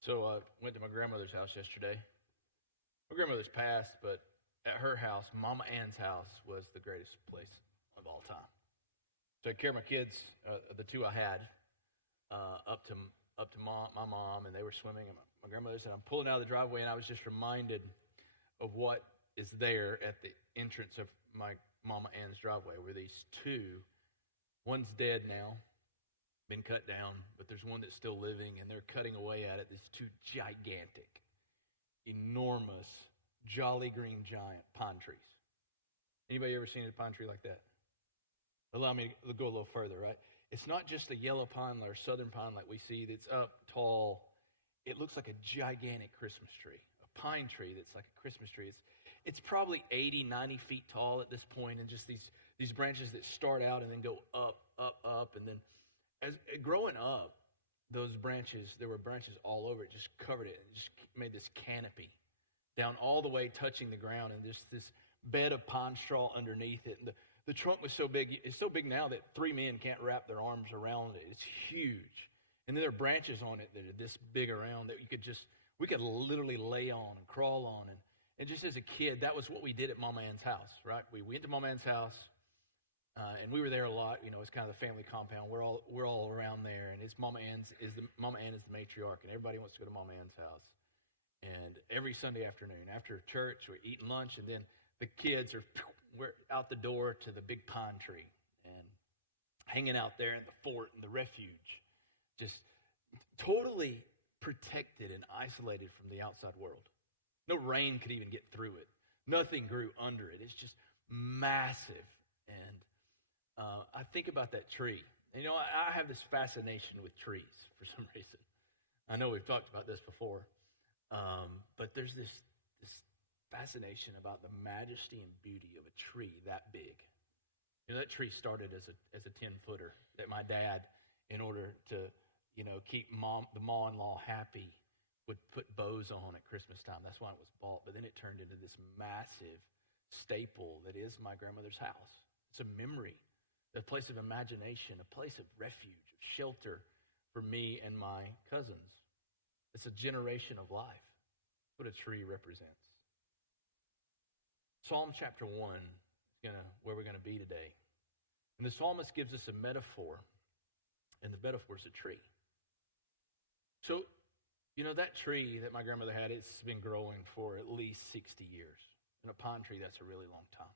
So I went to my grandmother's house yesterday. My grandmother's passed, but at her house, Mama Ann's house was the greatest place of all time. So I carried my kids, the two I had, up to my mom, and they were swimming. And my grandmother said, "I'm pulling out of the driveway," and I was just reminded of what is there at the entrance of my Mama Ann's driveway. Were these two? One's dead now, been cut down, but there's one that's still living, and they're cutting away at it. These two gigantic, enormous, jolly green giant pine trees. Anybody ever seen a pine tree like that? Allow me to go a little further, right? It's not just a yellow pine or southern pine like we see that's up tall. It looks like a gigantic Christmas tree, a pine tree that's like a Christmas tree. It's probably 80, 90 feet tall at this point, and just these branches that start out and then go up, and then as growing up, those branches, there were branches all over it, just covered it, and just made this canopy down all the way, touching the ground, and just this bed of pine straw underneath it. And the trunk was so big, it's so big now that three men can't wrap their arms around it. It's huge. And then there are branches on it that are this big around that we could literally lay on and crawl on. And just as a kid, that was what we did at Mama Ann's house, right? We went to Mama Ann's house, and we were there a lot. You know, it's kind of the family compound. We're all around there, and Mama Ann is the matriarch, and everybody wants to go to Mama Ann's house. And every Sunday afternoon after church, we're eating lunch, and then the kids we're out the door to the big pine tree and hanging out there in the fort and the refuge, just totally protected and isolated from the outside world. No rain could even get through it. Nothing grew under it. It's just massive. And I think about that tree. You know, I have this fascination with trees for some reason. I know we've talked about this before. But there's this fascination about the majesty and beauty of a tree that big. You know, that tree started as a 10-footer that my dad, in order to, keep the ma-in-law happy, would put bows on at Christmas time. That's why it was bought. But then it turned into this massive staple that is my grandmother's house. It's a memory, a place of imagination, a place of refuge, of shelter for me and my cousins. It's a generation of life. That's what a tree represents. Psalm chapter 1 is where we're going to be today. And the psalmist gives us a metaphor, and the metaphor is a tree. So, that tree that my grandmother had, it's been growing for at least 60 years. And a pine tree, that's a really long time.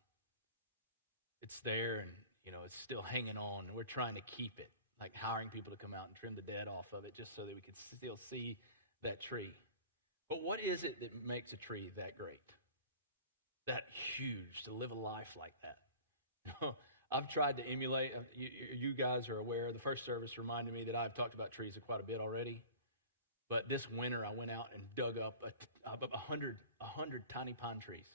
It's there, and, it's still hanging on, and we're trying to keep it, like hiring people to come out and trim the dead off of it just so that we could still see that tree. But what is it that makes a tree that great, that huge, to live a life like that? I've tried to emulate. You guys are aware. The first service reminded me that I've talked about trees quite a bit already. But this winter, I went out and dug up 100 tiny pine trees.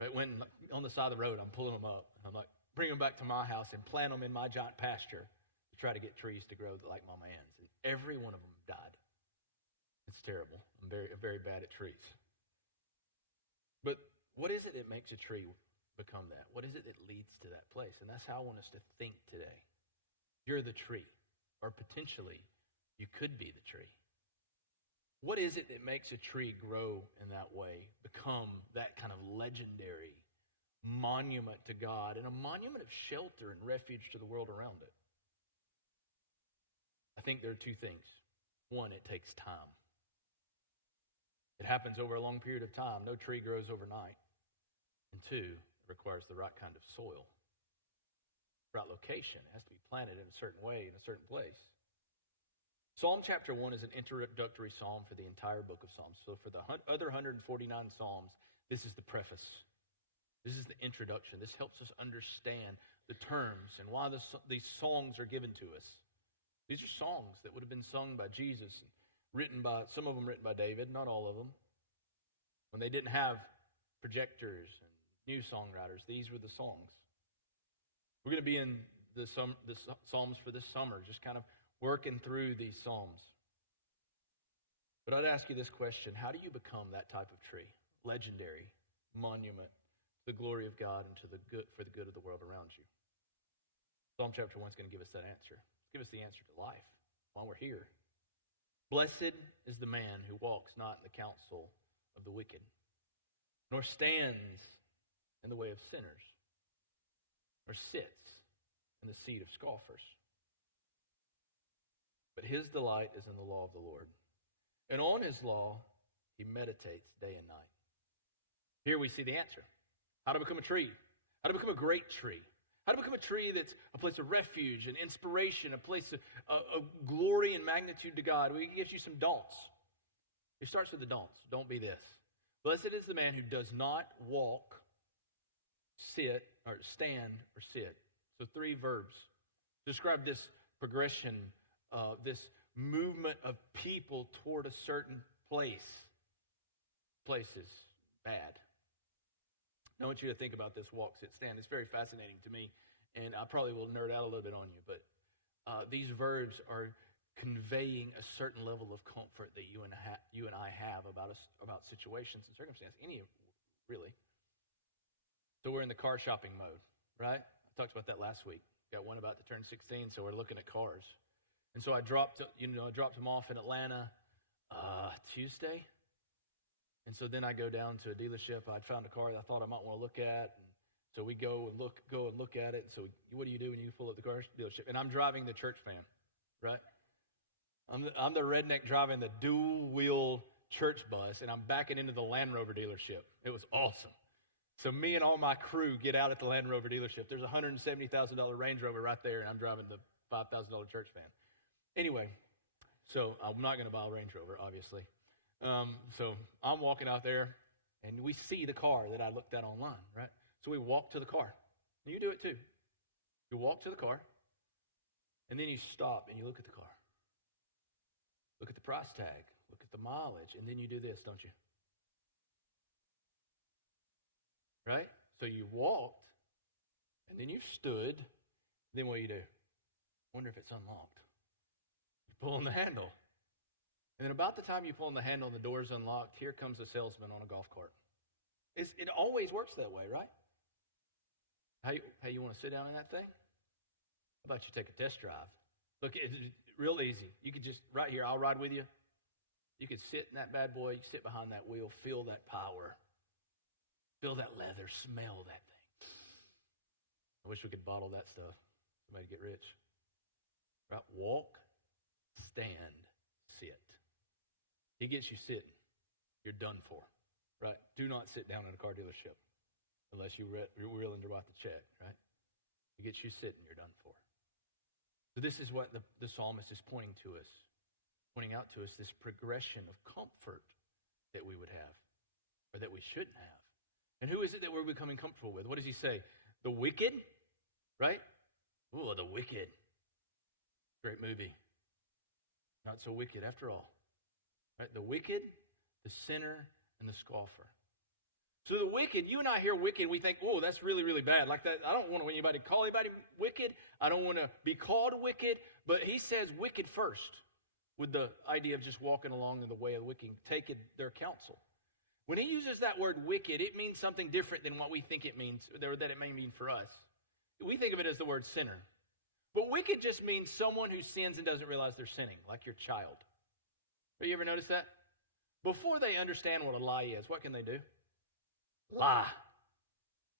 Right, when on the side of the road, I'm pulling them up. And I'm like, bring them back to my house and plant them in my giant pasture to try to get trees to grow like Mama Ann's. And every one of them died. It's terrible. I'm very, very bad at trees. But what is it that makes a tree become that? What is it that leads to that place? And that's how I want us to think today. You're the tree, or potentially you could be the tree. What is it that makes a tree grow in that way, become that kind of legendary monument to God and a monument of shelter and refuge to the world around it? I think there are two things. One, it takes time. It happens over a long period of time. No tree grows overnight. And two, it requires the right kind of soil, right location. It has to be planted in a certain way, in a certain place. Psalm chapter 1 is an introductory psalm for the entire book of Psalms. So for the other 149 psalms, this is the preface. This is the introduction. This helps us understand the terms and why these songs are given to us. These are songs that would have been sung by Jesus, some of them written by David, not all of them. When they didn't have projectors and new songwriters, these were the songs. We're going to be in the Psalms for this summer, just kind of working through these Psalms. But I'd ask you this question: how do you become that type of tree? Legendary, monument to the glory of God and for the good of the world around you. Psalm chapter 1 is going to give us that answer. Give us the answer to life, why we're here. Blessed is the man who walks not in the counsel of the wicked, nor stands in the way of sinners, nor sits in the seat of scoffers. But his delight is in the law of the Lord, and on his law he meditates day and night. Here we see the answer. How to become a tree. How to become a great tree. How to become a tree that's a place of refuge and inspiration, a place of glory and magnitude to God. He gives you some don'ts. He starts with the don'ts. Don't be this. Blessed is the man who does not walk, sit, or stand, or sit. So 3 verbs describe this progression, this movement of people toward a certain place. Place is bad. I want you to think about this walk, sit, stand. It's very fascinating to me, and I probably will nerd out a little bit on you, but these verbs are conveying a certain level of comfort that you and I have about situations and circumstances, any really. So we're in the car shopping mode, right? I talked about that last week. Got one about to turn 16, so we're looking at cars. And so I dropped them off in Atlanta Tuesday. And so then I go down to a dealership. I'd found a car that I thought I might want to look at. And so we go and look at it. So what do you do when you pull up the car dealership? And I'm driving the church van, right? I'm the redneck driving the dual-wheel church bus, and I'm backing into the Land Rover dealership. It was awesome. So me and all my crew get out at the Land Rover dealership. There's a $170,000 Range Rover right there, and I'm driving the $5,000 church van. Anyway, so I'm not going to buy a Range Rover, obviously. So I'm walking out there, and we see the car that I looked at online, right? So we walk to the car. And you do it too. You walk to the car, and then you stop and you look at the car. Look at the price tag. Look at the mileage. And then you do this, don't you? Right? So you walked, and then you've stood. Then what do? Wonder if it's unlocked. You pull on the handle. And then about the time you pull on the handle and the door's unlocked, here comes a salesman on a golf cart. It always works that way, right? How you want to sit down in that thing? How about you take a test drive? Look, it's real easy. You could just, right here, I'll ride with you. You could sit in that bad boy. You can sit behind that wheel, feel that power. Feel that leather, smell that thing. I wish we could bottle that stuff. Somebody get rich. Right? Walk, stand, sit. He gets you sitting. You're done for. Right? Do not sit down in a car dealership unless you're willing to write the check. Right? He gets you sitting. You're done for. So this is what the psalmist is pointing out to us, this progression of comfort that we would have, or that we shouldn't have. And who is it that we're becoming comfortable with? What does he say? The wicked, right? Oh, the wicked. Great movie. Not so wicked after all. Right? The wicked, the sinner, and the scoffer. So the wicked, you and I hear wicked, we think, oh, that's really, really bad. Like that, I don't want anybody to call anybody wicked. I don't want to be called wicked. But he says wicked first, with the idea of just walking along in the way of the wicked, taking their counsel. When he uses that word wicked, it means something different than what we think it means, or that it may mean for us. We think of it as the word sinner. But wicked just means someone who sins and doesn't realize they're sinning, like your child. Have you ever noticed that? Before they understand what a lie is, what can they do? Lie.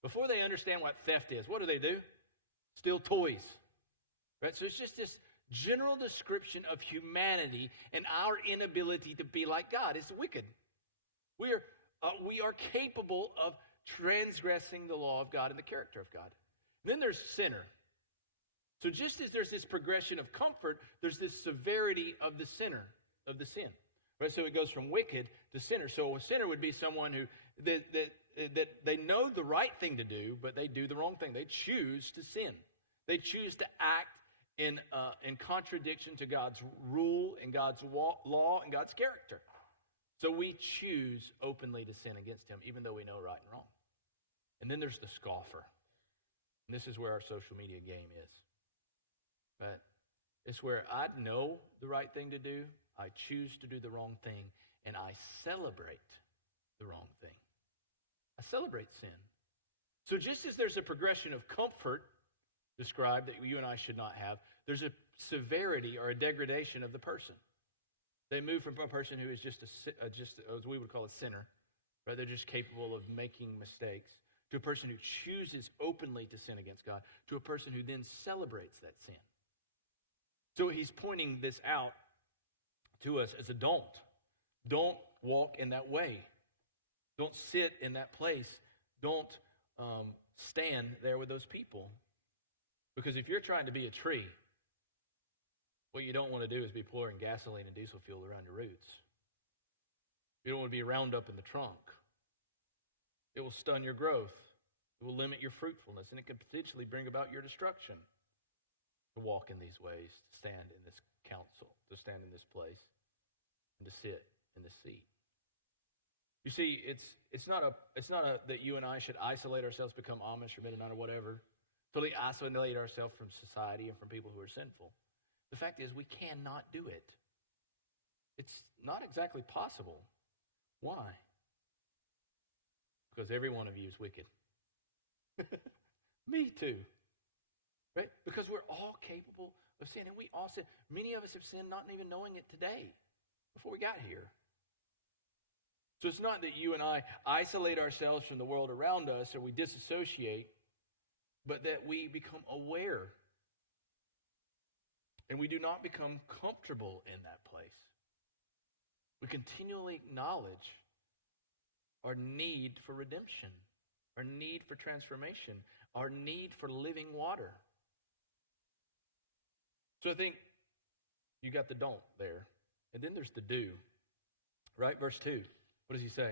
Before they understand what theft is, what do? Steal toys. Right? So it's just this general description of humanity and our inability to be like God. It's wicked. We are capable of transgressing the law of God and the character of God. And then there's sinner. So just as there's this progression of comfort, there's this severity of the sin. Right? So it goes from wicked to sinner. So a sinner would be someone who that they know the right thing to do, but they do the wrong thing. They choose to sin. They choose to act in contradiction to God's rule and God's law and God's character. So we choose openly to sin against him, even though we know right and wrong. And then there's the scoffer. And this is where our social media game is. But it's where I know the right thing to do, I choose to do the wrong thing, and I celebrate the wrong thing. I celebrate sin. So just as there's a progression of comfort described that you and I should not have, there's a severity or a degradation of the person. They move from a person who is just as we would call a sinner, right? They're just capable of making mistakes, to a person who chooses openly to sin against God, to a person who then celebrates that sin. So he's pointing this out to us as a don't. Don't walk in that way. Don't sit in that place. Don't stand there with those people. Because if you're trying to be a tree, what you don't want to do is be pouring gasoline and diesel fuel around your roots. You don't want to be wound up in the trunk. It will stun your growth. It will limit your fruitfulness, and it can potentially bring about your destruction. To walk in these ways, to stand in this council, to stand in this place, and to sit in this seat. You see, it's not that you and I should isolate ourselves, become Amish or Mennonite or whatever, totally isolate ourselves from society and from people who are sinful. The fact is, we cannot do it. It's not exactly possible. Why? Because every one of you is wicked. Me too. Right? Because we're all capable of sin, and we all sin. Many of us have sinned not even knowing it today, before we got here. So it's not that you and I isolate ourselves from the world around us or we disassociate, but that we become aware. And we do not become comfortable in that place. We continually acknowledge our need for redemption, our need for transformation, our need for living water. So I think you got the don't there. And then there's the do. Right? Verse 2. What does he say?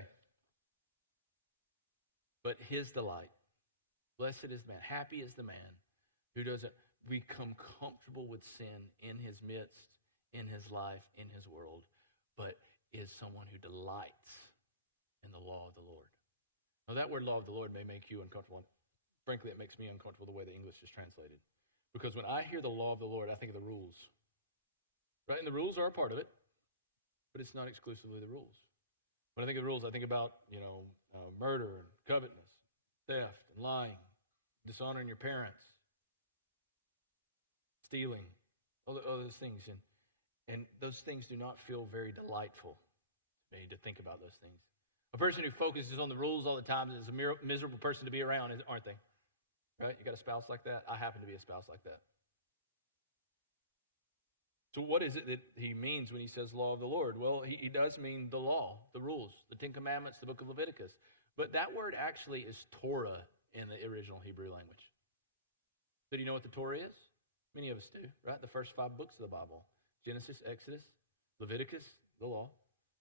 But his delight. Blessed is the man. Happy is the man who doesn't become comfortable with sin in his midst, in his life, in his world, but is someone who delights in the law of the Lord. Now that word law of the Lord may make you uncomfortable. Frankly, it makes me uncomfortable the way the English is translated. Because when I hear the law of the Lord, I think of the rules. Right? And the rules are a part of it, but it's not exclusively the rules. When I think of the rules, I think about, murder and covetousness, theft and lying, dishonoring your parents, stealing, all those things. And those things do not feel very delightful to me to think about those things. A person who focuses on the rules all the time is a miserable person to be around, aren't they? Right? You got a spouse like that? I happen to be a spouse like that. So what is it that he means when he says law of the Lord? Well, he does mean the law, the rules, the Ten Commandments, the book of Leviticus. But that word actually is Torah in the original Hebrew language. So do you know what the Torah is? Many of us do, right? The first 5 books of the Bible. Genesis, Exodus, Leviticus, the law.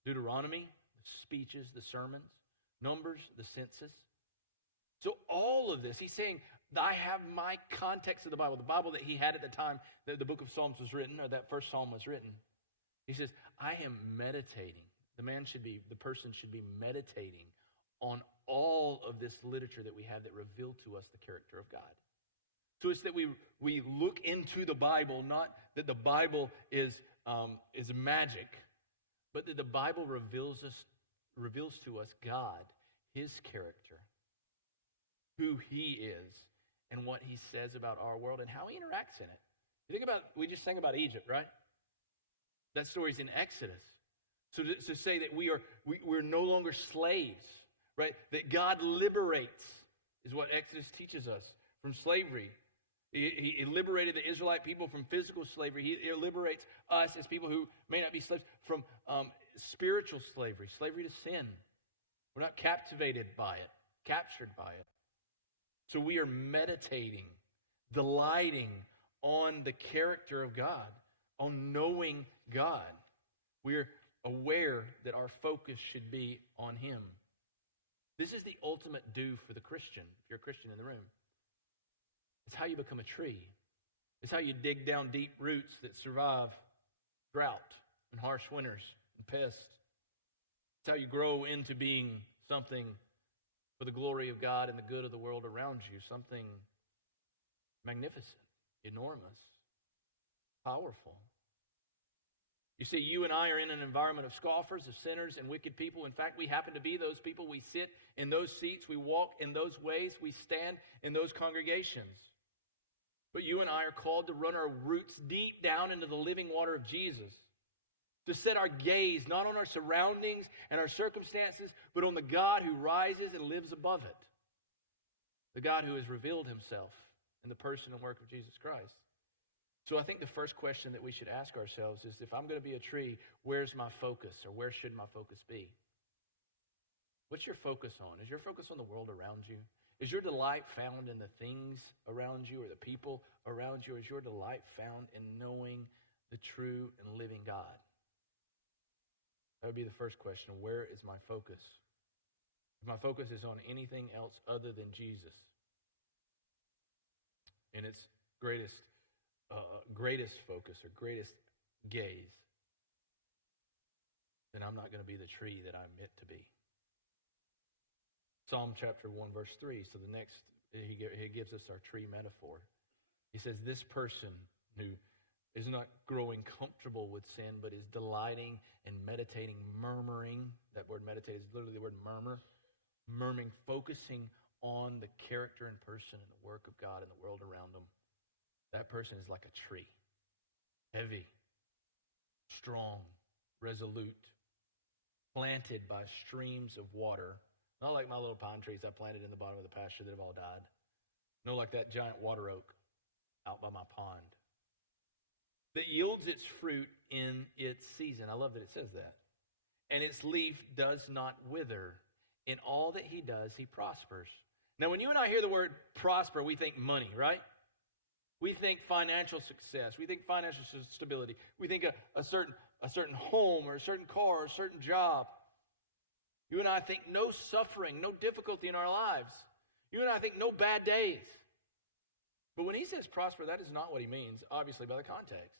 Deuteronomy, the speeches, the sermons. Numbers, the census. So all of this, he's saying, I have my context of the Bible that he had at the time that the book of Psalms was written, or that first psalm was written. He says, I am meditating. The person should be meditating on all of this literature that we have that reveal to us the character of God. So it's that we look into the Bible, not that the Bible is magic, but that the Bible reveals to us God, his character, who he is, and what he says about our world and how he interacts in it. You think about, we just sang about Egypt, right? That story's in Exodus. So to say that we're no longer slaves, right? That God liberates is what Exodus teaches us from slavery. He liberated the Israelite people from physical slavery. He liberates us as people who may not be slaves from spiritual slavery to sin. We're not captivated by it, captured by it. So we are meditating, delighting on the character of God, on knowing God. We are aware that our focus should be on him. This is the ultimate do for the Christian, if you're a Christian in the room. It's how you become a tree. It's how you dig down deep roots that survive drought and harsh winters and pests. It's how you grow into being something for the glory of God and the good of the world around you, something magnificent, enormous, powerful. You see, you and I are in an environment of scoffers, of sinners, and wicked people. In fact, we happen to be those people. We sit in those seats. We walk in those ways. We stand in those congregations. But you and I are called to run our roots deep down into the living water of Jesus. To set our gaze not on our surroundings and our circumstances, but on the God who rises and lives above it. The God who has revealed himself in the person and work of Jesus Christ. So I think the first question that we should ask ourselves is, if I'm going to be a tree, where's my focus, or where should my focus be? What's your focus on? Is your focus on the world around you? Is your delight found in the things around you or the people around you? Or is your delight found in knowing the true and living God? That would be the first question. Where is my focus? If my focus is on anything else other than Jesus, in its greatest focus or greatest gaze, then I'm not going to be the tree that I'm meant to be. Psalm chapter 1, verse 3. So the next, he gives us our tree metaphor. He says, this person who is not growing comfortable with sin, but is delighting and meditating, murmuring. That word meditate is literally the word murmur. Murmuring, focusing on the character and person and the work of God in the world around them. That person is like a tree. Heavy, strong, resolute, planted by streams of water. Not like my little pine trees I planted in the bottom of the pasture that have all died. No, like that giant water oak out by my pond. That yields its fruit in its season. I love that it says that. And its leaf does not wither. In all that he does, he prospers. Now, when you and I hear the word prosper, we think money, right? We think financial success. We think financial stability. We think a certain home or a certain car or a certain job. You and I think no suffering, no difficulty in our lives. You and I think no bad days. But when he says prosper, that is not what he means, obviously, by the context.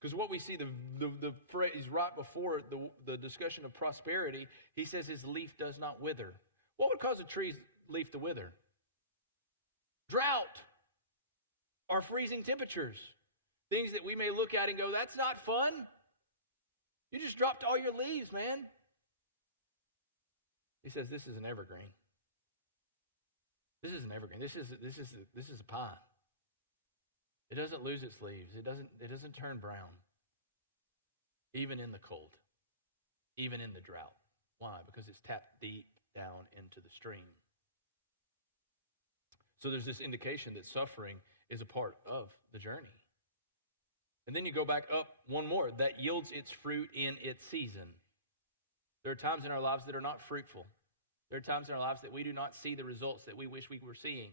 Because what we see, the phrase right before the discussion of prosperity, he says his leaf does not wither. What would cause a tree's leaf to wither? Drought or freezing temperatures. Things that we may look at and go, that's not fun. You just dropped all your leaves, man. He says this is an evergreen. This is an evergreen. This is a pine. It doesn't lose its leaves. It doesn't turn brown. Even in the cold. Even in the drought. Why? Because it's tapped deep down into the stream. So there's this indication that suffering is a part of the journey. And then you go back up one more. That yields its fruit in its season. There are times in our lives that are not fruitful. There are times in our lives that we do not see the results that we wish we were seeing.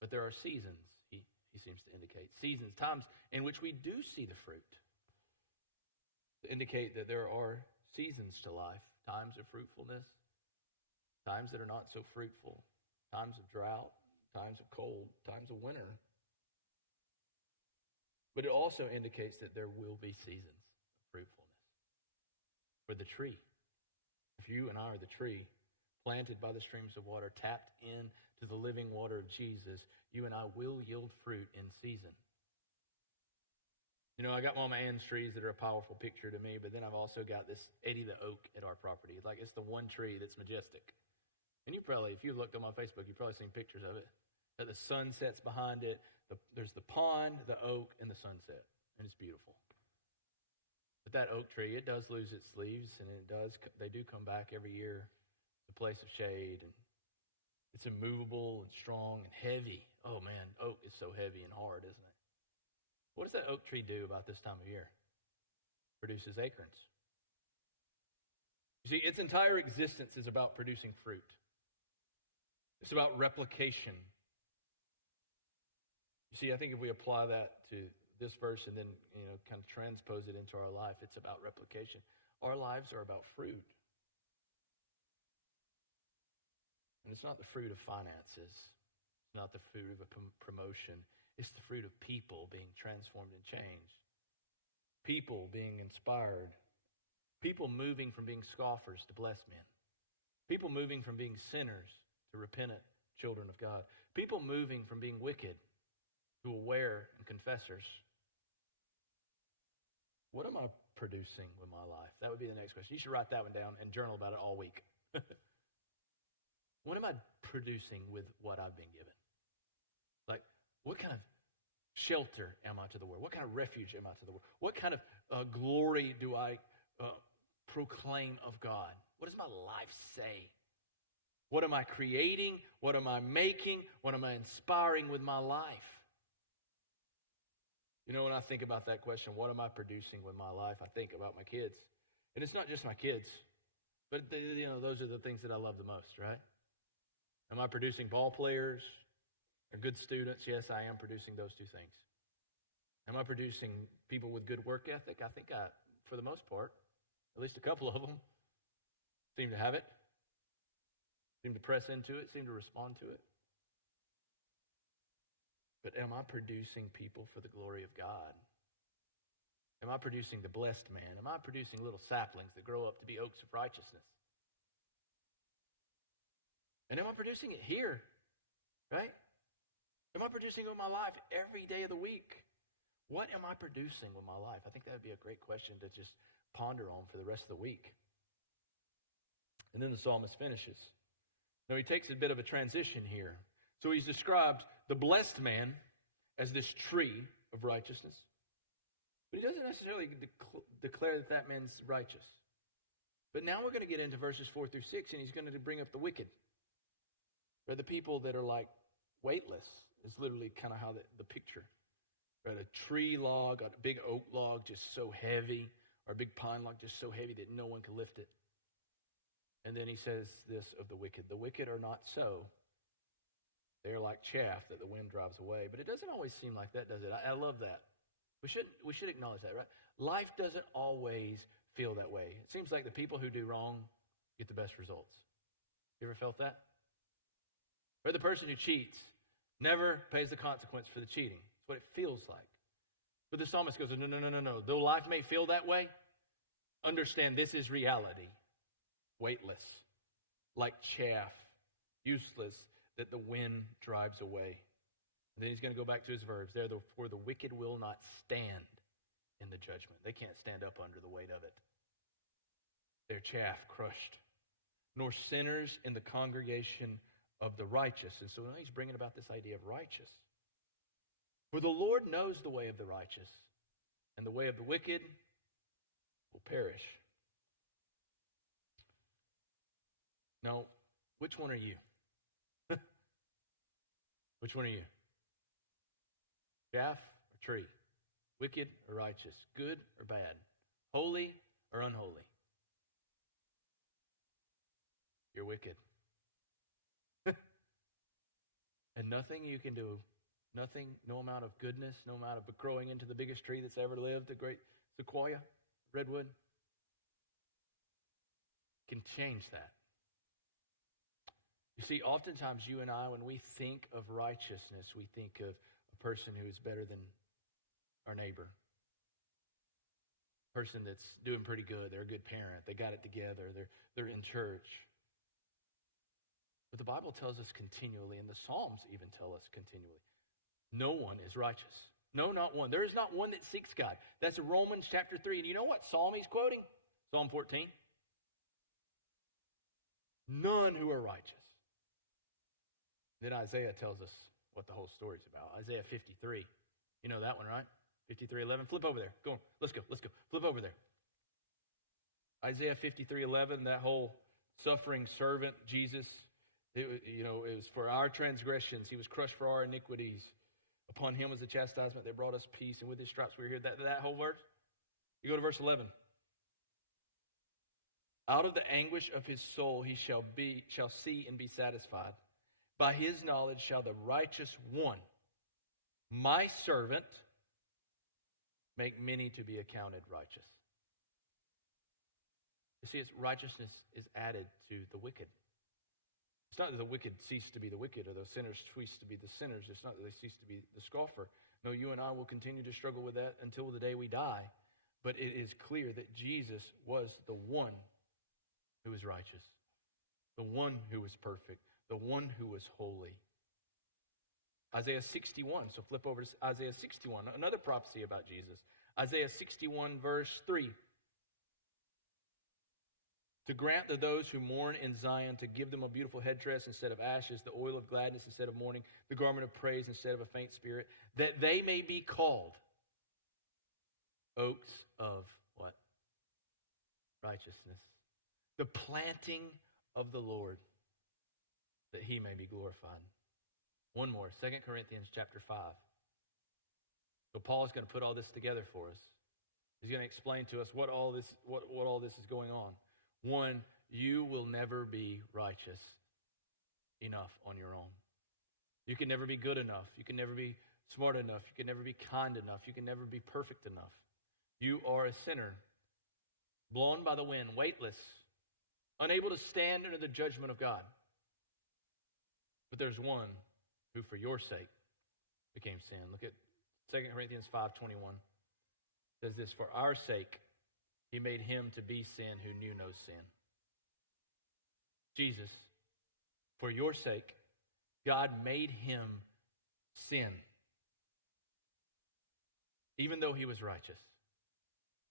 But there are seasons, he seems to indicate. Seasons, times in which we do see the fruit. To indicate that there are seasons to life. Times of fruitfulness. Times that are not so fruitful. Times of drought. Times of cold. Times of winter. But it also indicates that there will be seasons of fruitfulness. For the tree. If you and I are the tree, planted by the streams of water, tapped in to the living water of Jesus, you and I will yield fruit in season. You know, I got Mama Ann's trees that are a powerful picture to me, but then I've also got this Eddie the oak at our property. Like, it's the one tree that's majestic. And you probably, if you looked on my Facebook, you've probably seen pictures of it. That the sun sets behind it. There's the pond, the oak, and the sunset. And it's beautiful. But that oak tree, it does lose its leaves, and they do come back every year, the place of shade, and it's immovable and strong and heavy. Oh man, oak is so heavy and hard, isn't it? What does that oak tree do about this time of year? Produces acorns. You see, its entire existence is about producing fruit. It's about replication. You see, I think if we apply that to this verse and then, kind of transpose it into our life, it's about replication. Our lives are about fruit. And it's not the fruit of finances. It's not the fruit of a promotion. It's the fruit of people being transformed and changed. People being inspired. People moving from being scoffers to blessed men. People moving from being sinners to repentant children of God. People moving from being wicked to aware and confessors. What am I producing with my life? That would be the next question. You should write that one down and journal about it all week. What am I producing with what I've been given? Like, what kind of shelter am I to the world? What kind of refuge am I to the world? What kind of glory do I proclaim of God? What does my life say? What am I creating? What am I making? What am I inspiring with my life? You know, when I think about that question, what am I producing with my life? I think about my kids. And it's not just my kids, but those are the things that I love the most, right? Am I producing ball players or good students? Yes, I am producing those two things. Am I producing people with good work ethic? I think for the most part, at least a couple of them, seem to have it, seem to press into it, seem to respond to it. But am I producing people for the glory of God? Am I producing the blessed man? Am I producing little saplings that grow up to be oaks of righteousness? And am I producing it here? Right? Am I producing it with my life every day of the week? What am I producing with my life? I think that would be a great question to just ponder on for the rest of the week. And then the psalmist finishes. Now he takes a bit of a transition here. So he's described the blessed man as this tree of righteousness. But he doesn't necessarily declare that man's righteous. But now we're going to get into verses 4 through 6, and he's going to bring up the wicked. Or the people that are like weightless is literally kind of how the picture. Right? A tree log, a big oak log just so heavy, or a big pine log just so heavy that no one can lift it. And then he says this of the wicked. The wicked are not so. They are like chaff that the wind drives away. But it doesn't always seem like that, does it? I love that. We should acknowledge that, right? Life doesn't always feel that way. It seems like the people who do wrong get the best results. You ever felt that? Or the person who cheats never pays the consequence for the cheating. That's what it feels like. But the psalmist goes, no. Though life may feel that way, understand this is reality. Weightless, like chaff, useless, that the wind drives away. And then he's going to go back to his verbs. Therefore, the wicked will not stand in the judgment. They can't stand up under the weight of it. They're chaff crushed, nor sinners in the congregation of the righteous. And so now he's bringing about this idea of righteous. For the Lord knows the way of the righteous, and the way of the wicked will perish. Now, which one are you? Which one are you? Chaff or tree? Wicked or righteous? Good or bad? Holy or unholy? You're wicked. And nothing you can do, no amount of goodness, no amount of growing into the biggest tree that's ever lived, the great sequoia, redwood, can change that. You see, oftentimes you and I, when we think of righteousness, we think of a person who is better than our neighbor. A person that's doing pretty good. They're a good parent. They got it together. They're in church. But the Bible tells us continually, and the Psalms even tell us continually, no one is righteous. No, not one. There is not one that seeks God. That's Romans chapter 3. And you know what psalm he's quoting? Psalm 14. None who are righteous. Then Isaiah tells us what the whole story's about. Isaiah 53. You know that one, right? 53:11. Flip over there. Go on. Let's go. Flip over there. Isaiah 53:11, that whole suffering servant, Jesus, it was for our transgressions. He was crushed for our iniquities. Upon him was the chastisement that brought us peace, and with his stripes we are here. That whole verse. You go to verse 11. Out of the anguish of his soul he shall see and be satisfied. By his knowledge shall the righteous one, my servant, make many to be accounted righteous. You see, righteousness is added to the wicked. It's not that the wicked cease to be the wicked or the sinners cease to be the sinners. It's not that they cease to be the scoffer. No, you and I will continue to struggle with that until the day we die. But it is clear that Jesus was the one who was righteous, the one who was perfect, the one who was holy. Isaiah 61. So flip over to Isaiah 61, another prophecy about Jesus. Isaiah 61, verse 3. to grant to those who mourn in Zion, to give them a beautiful headdress instead of ashes, the oil of gladness instead of mourning, the garment of praise instead of a faint spirit, that they may be called oaks of what? Righteousness. The planting of the Lord, that he may be glorified. One more, 2 Corinthians chapter 5. So Paul is going to put all this together for us. He's going to explain to us what all this is going on. One, you will never be righteous enough on your own. You can never be good enough. You can never be smart enough. You can never be kind enough. You can never be perfect enough. You are a sinner, blown by the wind, weightless, unable to stand under the judgment of God. But there's one who for your sake became sin. Look at 2 Corinthians 5:21. It says this, for our sake he made him to be sin who knew no sin. Jesus, for your sake, God made him sin. Even though he was righteous,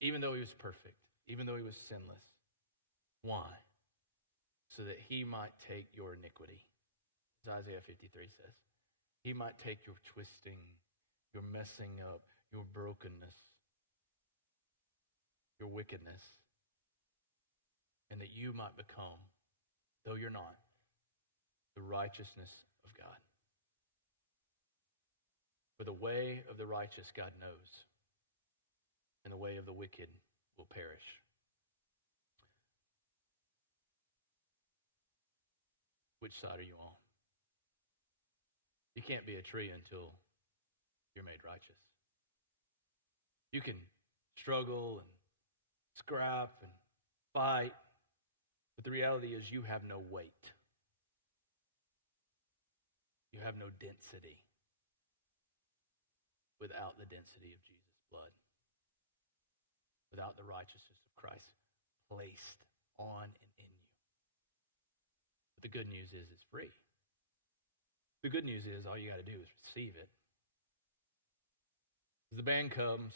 even though he was perfect, even though he was sinless. Why? So that he might take your iniquity. As Isaiah 53 says. He might take your twisting, your messing up, your brokenness, your wickedness, and that you might become, though you're not, the righteousness of God. For the way of the righteous God knows, and the way of the wicked will perish. Which side are you on? You can't be a tree until you're made righteous. You can struggle and scrap and fight, but the reality is you have no weight. You have no density without the density of Jesus' blood, without the righteousness of Christ placed on and in you. But the good news is it's free. The good news is all you got to do is receive it. As the band comes,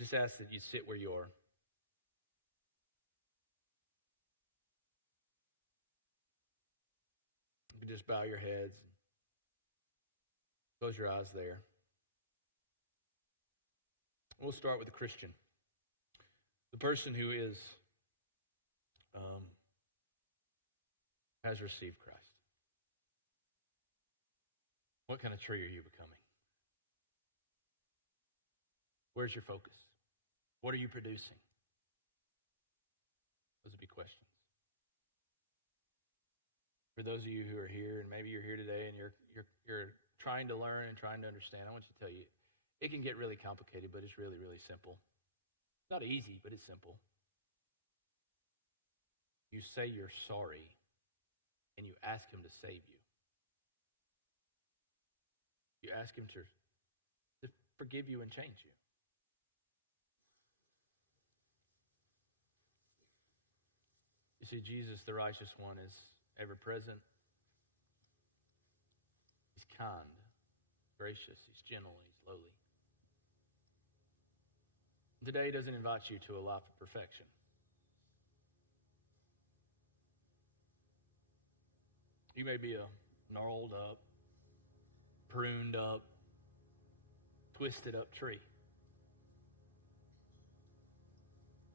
just ask that you sit where you are. You can just bow your heads and close your eyes there. We'll start with the Christian, the person who has received Christ. What kind of tree are you becoming? Where's your focus? What are you producing? Those would be questions. For those of you who are here, and maybe you're here today and you're trying to learn and trying to understand, I want you to tell you, it can get really complicated, but it's really, really simple. It's not easy, but it's simple. You say you're sorry, and you ask him to save you. You ask him to forgive you and change you. You see, Jesus, the righteous one, is ever present. He's kind, gracious, he's gentle, he's lowly. Today he doesn't invite you to a life of perfection. You may be a gnarled up, pruned up, twisted up tree.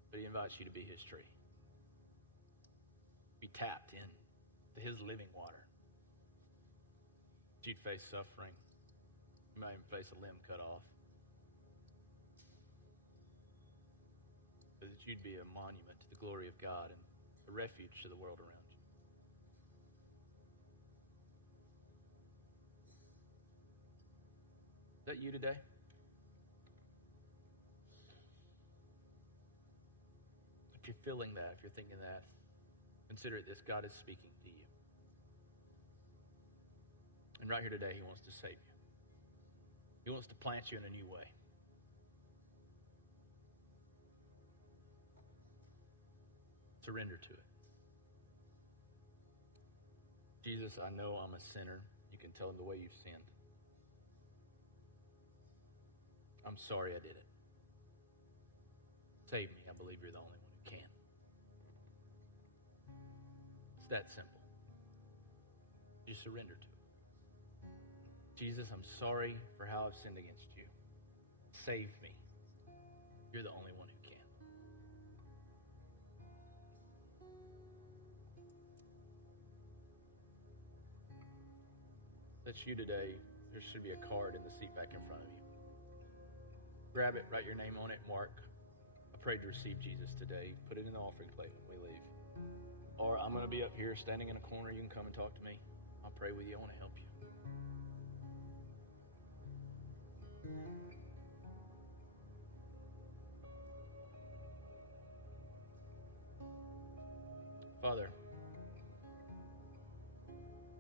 But he invites you to be his tree. Be tapped in to his living water. That you'd face suffering. You might even face a limb cut off. But that you'd be a monument to the glory of God and a refuge to the world around you. Is that you today? If you're feeling that, if you're thinking that, consider it this: God is speaking to you. And right here today, he wants to save you. He wants to plant you in a new way. Surrender to it. Jesus, I know I'm a sinner. You can tell him the way you've sinned. I'm sorry I did it. Save me. I believe you're the only one who can. that simple. You surrender to it. Jesus, I'm sorry for how I've sinned against you. Save me. You're the only one who can. If that's you today. There should be a card in the seat back in front of you. Grab it, write your name on it, mark. I prayed to receive Jesus today. Put it in the offering plate when we leave. Or I'm going to be up here standing in a corner. You can come and talk to me. I'll pray with you. I want to help you. Father,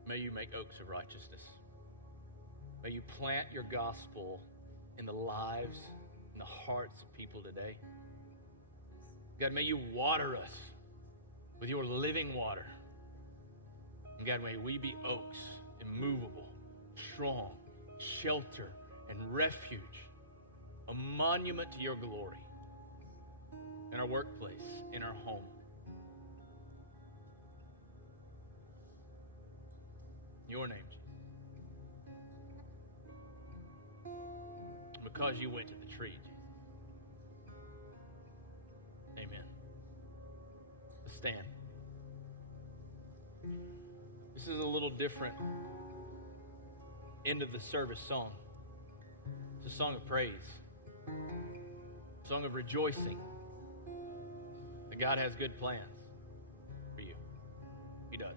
may you make oaks of righteousness. May you plant your gospel in the lives and the hearts of people today. God, may you water us with your living water. And God, may we be oaks, immovable, strong, shelter, and refuge, a monument to your glory in our workplace, in our home. Your name, Jesus. Because you went to the tree, Jesus. Amen. Let's stand. This is a little different end of the service song. It's a song of praise. A song of rejoicing that God has good plans for you. He does.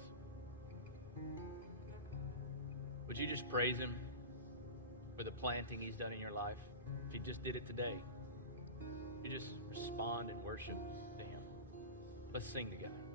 Would you just praise him for the planting he's done in your life? If he just did it today, you just respond and worship to him. Let's sing together.